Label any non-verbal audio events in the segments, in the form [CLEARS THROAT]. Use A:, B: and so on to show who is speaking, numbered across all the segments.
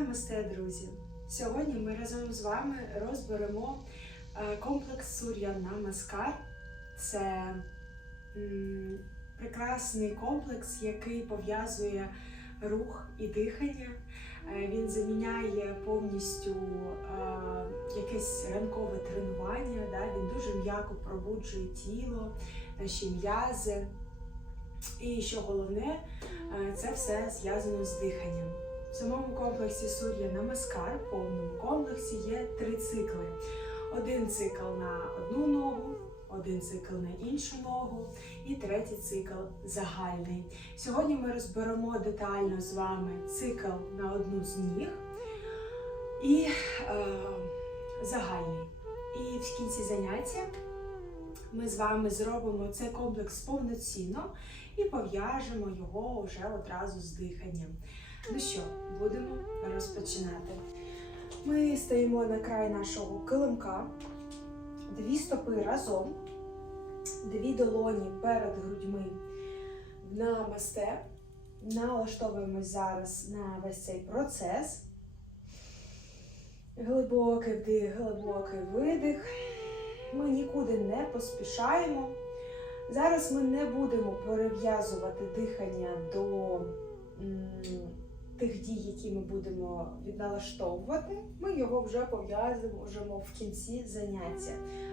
A: Намасте, друзі! Сьогодні ми разом з вами розберемо е, комплекс Сур'я Намаскар. Це прекрасний комплекс, який пов'язує рух і дихання. Е, Він заміняє повністю е, якесь ранкове тренування. Він дуже м'яко пробуджує тіло, наші м'язи. І що головне, це все зв'язано з диханням. В самому комплексі Сур'я Намаскар, в повному комплексі є три цикли. Один цикл на одну ногу, один цикл на іншу ногу і третій цикл загальний. Сьогодні ми розберемо детально з вами цикл на одну з ніг і е, загальний. І в кінці заняття ми з вами зробимо цей комплекс повноцінно і пов'яжемо його вже одразу з диханням. Ну що, будемо розпочинати. Ми стоїмо на край нашого килимка, дві стопи разом, дві долоні перед грудьми на масте. Налаштовуємось зараз на весь цей процес. Глибокий вдих, глибокий видих. Ми нікуди не поспішаємо. Зараз ми не будемо перев'язувати дихання до тих дій, які ми будемо відналаштовувати. Ми його вже пов'язуємо в кінці заняття.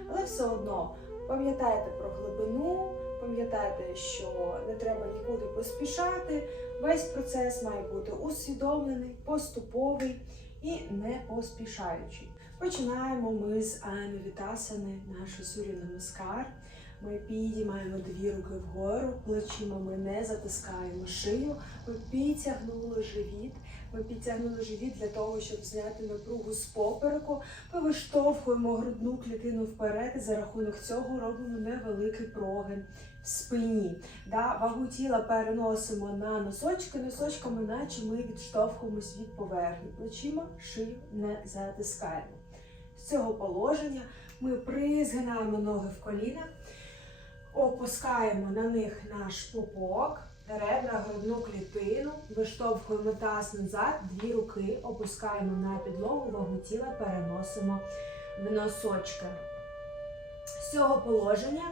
A: Але все одно пам'ятайте про глибину, пам'ятайте, що не треба нікуди поспішати. Весь процес має бути усвідомлений, поступовий і не поспішаючий. Починаємо ми з Анувітасани, нашу сурю намаскар. Ми підіймаємо дві руки вгору, плечима ми не затискаємо шию, ми підтягнули живіт. Ми підтягнули живіт для того, щоб зняти напругу з попереку. Ми виштовхуємо грудну клітину вперед і за рахунок цього робимо невеликий прогин в спині. Да? Вагу тіла переносимо на носочки, носочками, наче ми відштовхуємось від поверхні. Плечима шию не затискаємо. З цього положення ми призгинаємо ноги в колінах. Опускаємо на них наш пупок, ребра, грудну клітину, виштовхуємо таз назад, дві руки опускаємо на підлогу, вагу тіла переносимо в носочки. З цього положення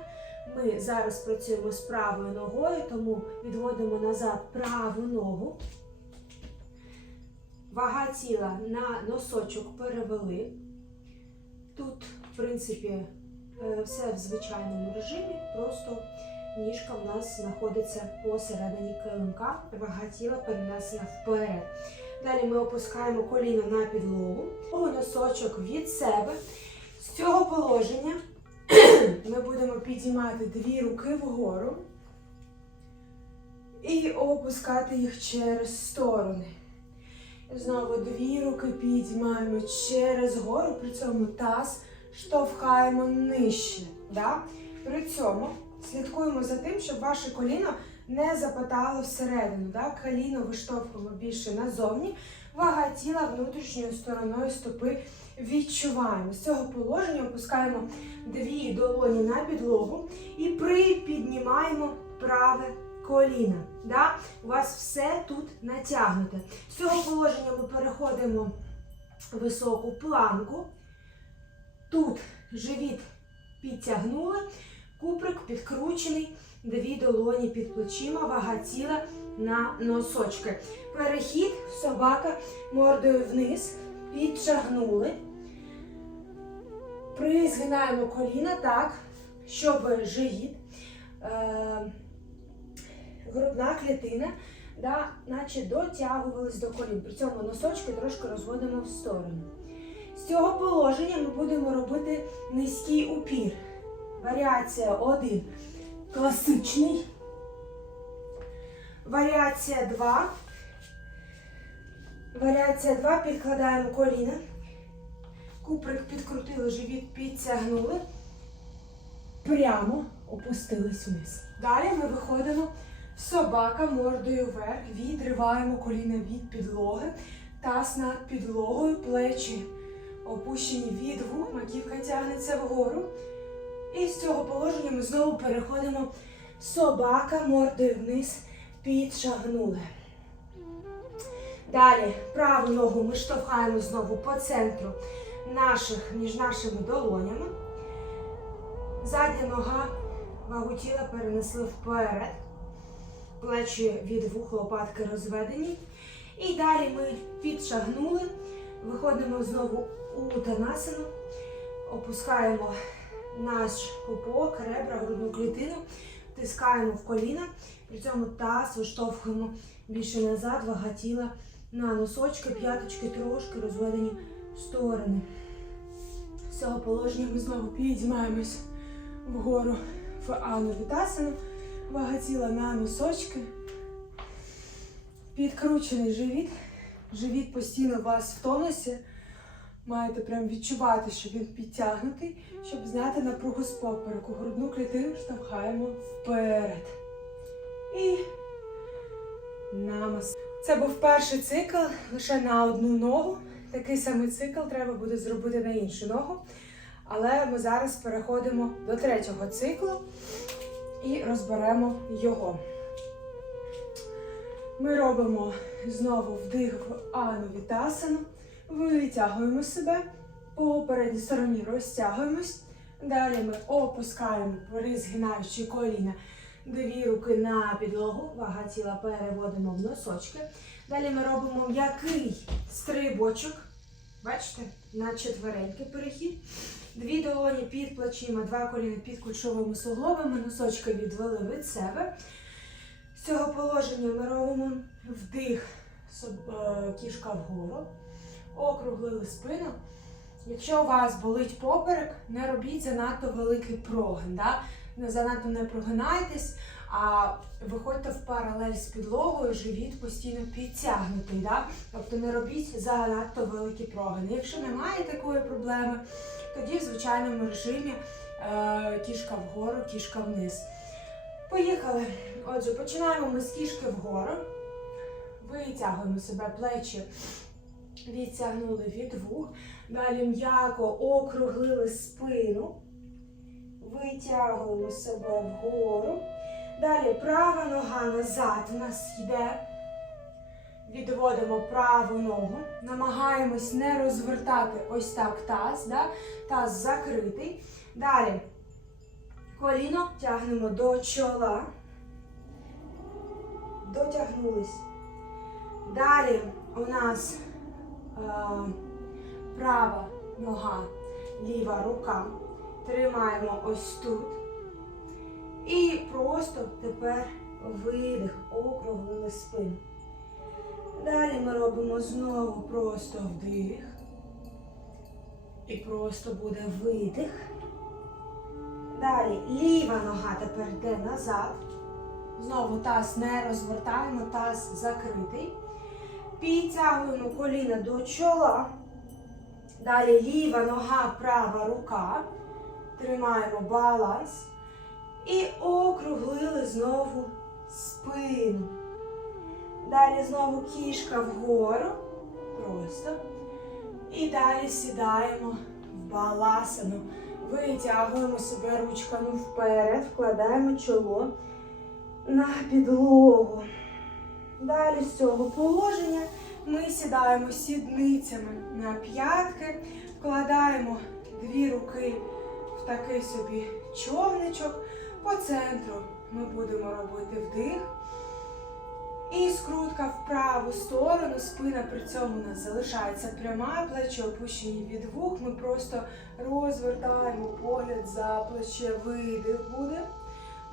A: ми зараз працюємо з правою ногою, тому відводимо назад праву ногу. Вага тіла на носочок перевели. Тут, в принципі, все в звичайному режимі, просто ніжка в нас знаходиться посередині килимка, вага тіла перенесена вперед. Далі ми опускаємо коліна на підлогу, носочок від себе. З цього положення [CLEARS THROAT] ми будемо підіймати дві руки вгору і опускати їх через сторони. Знову дві руки підіймаємо через гору, при цьому таз штовхаємо нижче. Да? При цьому слідкуємо за тим, щоб ваше коліно не запитало всередину. Да? Коліно виштовхуємо більше назовні, вага тіла внутрішньою стороною стопи відчуваємо. З цього положення опускаємо дві долоні на підлогу і припіднімаємо праве коліно. Да? У вас все тут натягнуте. З цього положення ми переходимо в високу планку. Тут живіт підтягнули, куприк підкручений, дві долоні під плечима, вага тіла на носочки. Перехід, собака мордою вниз, підтягнули. Призгинаємо коліна так, щоб живіт, е, грудна клітина, да, наче дотягувались до колін. При цьому носочки трошки розводимо в сторону. З цього положення ми будемо робити низький упір. Варіація 1 класичний. Варіація 2. Варіація 2 підкладаємо коліна. Куприк підкрутили, живіт підтягнули. Прямо опустились вниз. Далі ми виходимо собака мордою вверх, відриваємо коліна від підлоги, таз над підлогою, плечі опущені від вух, маківка тягнеться вгору. І з цього положення ми знову переходимо собака мордою вниз, підшагнули. Далі праву ногу ми штовхаємо знову по центру наших, між нашими долонями. Задня нога, вагу тіла перенесли вперед. Плечі від вух лопатки розведені. І далі ми підшагнули, виходимо знову у танасину, опускаємо наш пупок, ребра, грудну клітину, тискаємо в коліна, при цьому таз виштовхуємо більше назад, вага тіла на носочки, п'яточки трошки розведені в сторони. З цього положення ми знову підіймаємось вгору в анувітасану, вага тіла на носочки. Підкручений живіт. Живіт постійно у вас в тонусі. Маєте прям відчувати, що він підтягнутий, щоб зняти напругу з попереку. Грудну клітину штовхаємо вперед. І намас. Це був перший цикл лише на одну ногу. Такий самий цикл треба буде зробити на іншу ногу. Але ми зараз переходимо до третього циклу і розберемо його. Ми робимо знову вдих в анувітасану, витягуємо себе, по передній стороні розтягуємось. Далі ми опускаємо, призгинаючи коліна, дві руки на підлогу, вага тіла переводимо в носочки. Далі ми робимо м'який стрибочок. Бачите, на четверенький перехід. Дві долоні під плечима, два коліна під кульшовими суглобами, носочки відвели від себе. З цього положення ми робимо вдих, е, кішка вгору, округлили спину. Якщо у вас болить поперек, не робіть занадто великий прогин. Да? Занадто не прогинайтесь, а виходьте в паралель з підлогою, живіт постійно підтягнутий. Да? Тобто не робіть занадто великі прогини. Якщо немає такої проблеми, тоді в звичайному режимі е, кішка вгору, кішка вниз. Поїхали. Отже, починаємо ми з кішки вгору. Витягуємо себе плечі, відтягнули від вух. Далі м'яко округлили спину. Витягуємо себе вгору. Далі права нога назад у нас йде. Відводимо праву ногу. Намагаємось не розвертати ось так таз. Да? Таз закритий. Далі коліно тягнемо до чола. Дотягнулись. Далі у нас е, права нога, ліва рука. Тримаємо ось тут. І просто тепер видих, округлили спину. Далі ми робимо знову просто вдих. І просто буде видих. Далі ліва нога тепер йде назад. Знову таз не розвертаємо, таз закритий. Підтягуємо коліна до чола. Далі ліва нога, права рука. Тримаємо баланс. І округлили знову спину. Далі знову кішка вгору. Просто. І далі сідаємо в баласану. Витягуємо себе ручками вперед, вкладаємо чоло на підлогу. Далі з цього положення ми сідаємо сідницями на п'ятки, вкладаємо дві руки в такий собі човничок. По центру ми будемо робити вдих. І скрутка в праву сторону, спина при цьому у нас залишається пряма, плечі опущені від вух. Ми просто розвертаємо погляд за плече, видих буде.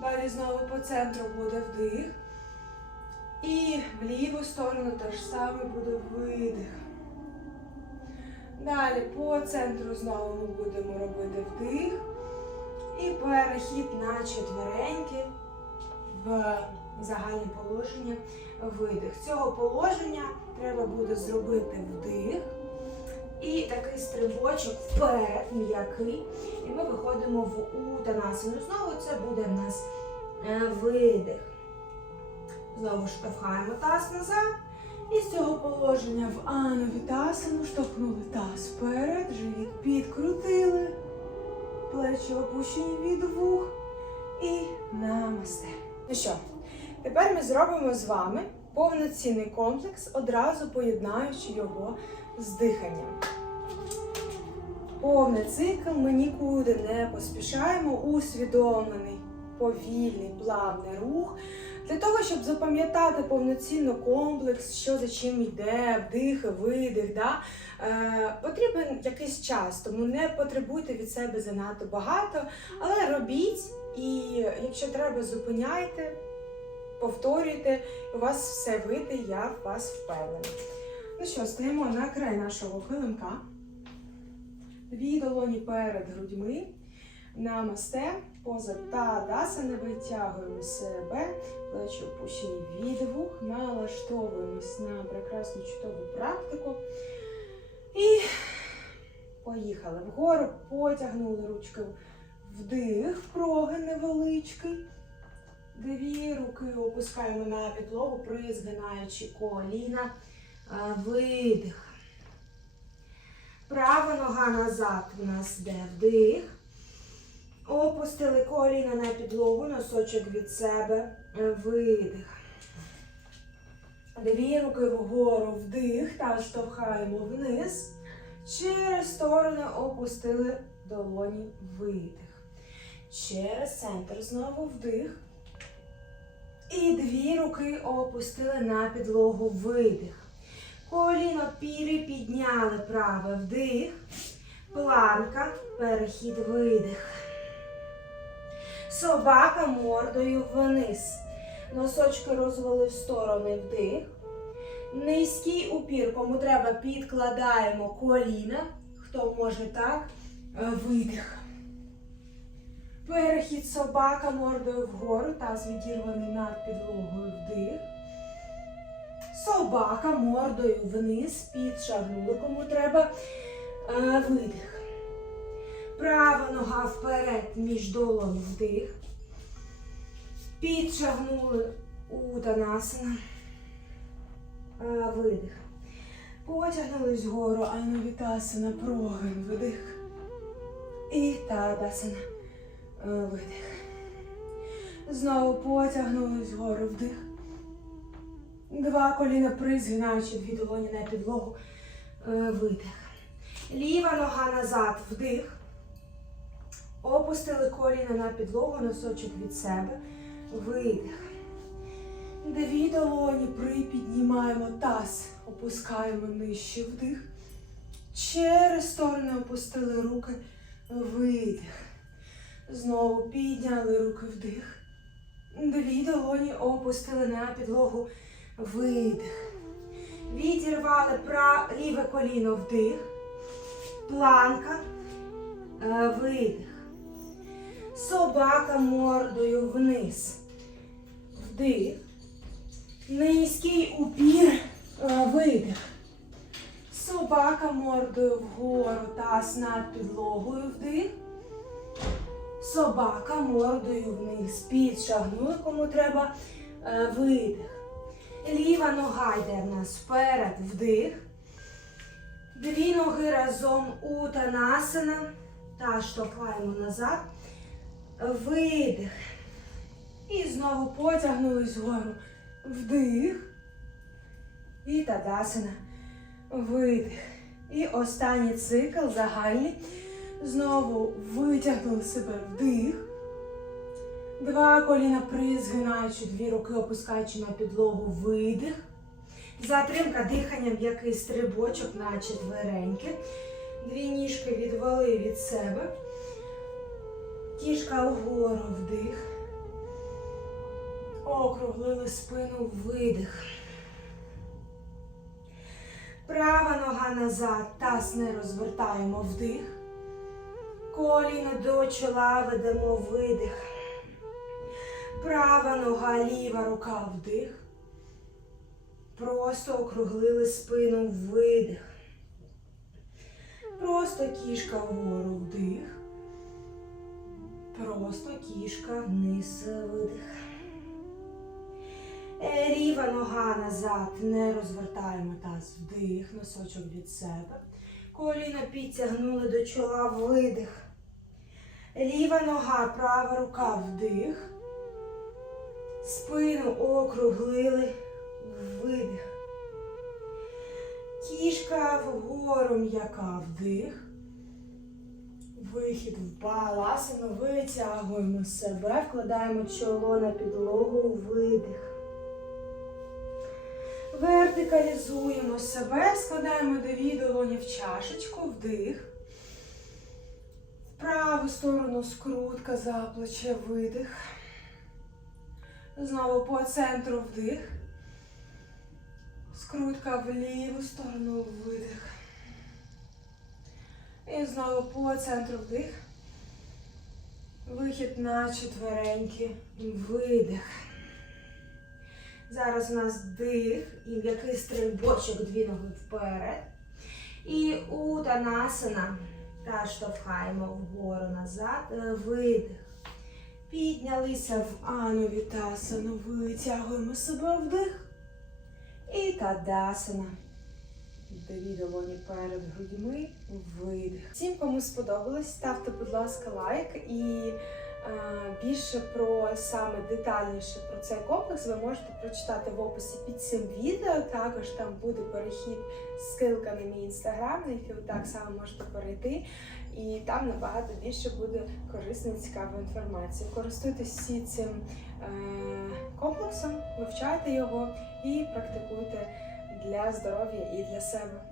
A: Далі знову по центру буде вдих. І в ліву сторону теж саме буде видих. Далі по центру знову ми будемо робити вдих. І перехід на четвереньки в загальне положення видих. Цього положення треба буде зробити вдих. І такий стрибочок вперед, м'який. І ми виходимо в утанасину. Знову це буде в нас е, видих. Знову штовхаємо таз назад. І з цього положення в анувітасину штовхнули таз вперед, живіт підкрутили, плечі опущені від вух і намасте. Ну що, тепер ми зробимо з вами повноцінний комплекс, одразу поєднаючи його з диханням. Повний цикл ми нікуди не поспішаємо, усвідомлений, повільний, плавний рух. Для того, щоб запам'ятати повноцінно комплекс, що за чим йде, вдих, видих, да, е, потрібен якийсь час, тому не потребуйте від себе занадто багато, але робіть, і якщо треба, зупиняйте, повторюйте, у вас все вийде, я вас впевнена. Ну що, стоїмо на край нашого килимка. Дві долоні перед грудьми. Намасте, поза Тадасана, витягуємо себе, плечі опущені відвух, налаштовуємось на прекрасну чудову практику. І поїхали вгору, потягнули ручки вдих, прогин невеличкий. Дві руки опускаємо на підлогу, призгинаючи коліна. Видих. Права нога назад у нас йде вдих. Опустили коліна на підлогу, носочок від себе. Видих. Дві руки вгору вдих та штовхаємо вниз. Через сторони опустили долоні видих. Через центр знову вдих. І дві руки опустили на підлогу видих. Коліно піри підняли праве вдих. Планка, перехід видих. Собака мордою вниз. Носочки розвели в сторони вдих. Низький упір, кому треба, підкладаємо коліна. Хто може так, видих. Перехід собака мордою вгору, таз відірваний над підлогою вдих. Собака мордою вниз, підшагнули, кому треба е, видих. Права нога вперед між долонь вдих. Підшагнули утанасана. Е, видих. Потягнулись вгору, анувітасана, прогин, вдих. І тадасана. Е, видих. Знову потягнулись вгору вдих. Два коліна призгинаючи дві долоні на підлогу. Е, Видих. Ліва нога назад, вдих. Опустили коліна на підлогу, носочок від себе. Видих. Дві долоні припіднімаємо таз, опускаємо нижче вдих. Через сторони опустили руки. Видих. Знову підняли руки вдих. Дві долоні опустили на підлогу. Видих. Відірвали ліве коліно вдих. Планка. Е, Видих. Собака мордою вниз. Вдих. Низький упір. Е, Видих. Собака мордою вгору. Таз над підлогою вдих. Собака мордою вниз. Підшагнули, кому треба. Е, Видих. Ліва нога йде в нас вперед, вдих. Дві ноги разом утанасана. Та штовхаємо назад. Видих. І знову потягнулись вгору. Вдих. І тадасана. Видих. І останній цикл загальний. Знову витягнули себе вдих. Два коліна призгинаючи, дві руки опускаючи на підлогу, видих. Затримка дихання, м'який стрибочок, наче двереньки. Дві ніжки відвели від себе. Кішка вгору вдих. Округлили спину, видих. Права нога назад, таз не розвертаємо вдих. Коліно до чола ведемо видих. Права нога, ліва рука вдих. Просто округлили спину видих. Просто кішка вгору вдих. Просто кішка вниз видих. Е, Ліва нога назад, не розвертаємо таз вдих, носочок від себе. Коліна підтягнули до чола видих. Ліва нога, права рука вдих. Спину округлили видих. Кішка вгору м'яка вдих. Вихід в баласину, витягуємо себе, вкладаємо чоло на підлогу, видих. Вертикалізуємо себе, складаємо дві долоні в чашечку, вдих. В праву сторону скрутка за плече, видих. Знову по центру вдих. Скрутка в ліву сторону, видих. І знову по центру вдих. Вихід на четвереньки. Видих. Зараз у нас дих і м'який стрибочок, дві ноги вперед. І утанасана. Та штовхаємо вгору назад. Е, Видих. Піднялися в анувітасану. Витягуємо себе вдих. І тадасана. Дві долоні перед грудьми. Видих. Всім, кому сподобалось, ставте, будь ласка, лайк і більше про саме детальніше про цей комплекс ви можете прочитати в описі під цим відео. Також там буде перехід з ссылка на мій інстаграм, на який ви так само можете перейти. І там набагато більше буде корисної цікавої інформації. Користуйтесь всі цим е, комплексом, вивчайте його і практикуйте для здоров'я і для себе.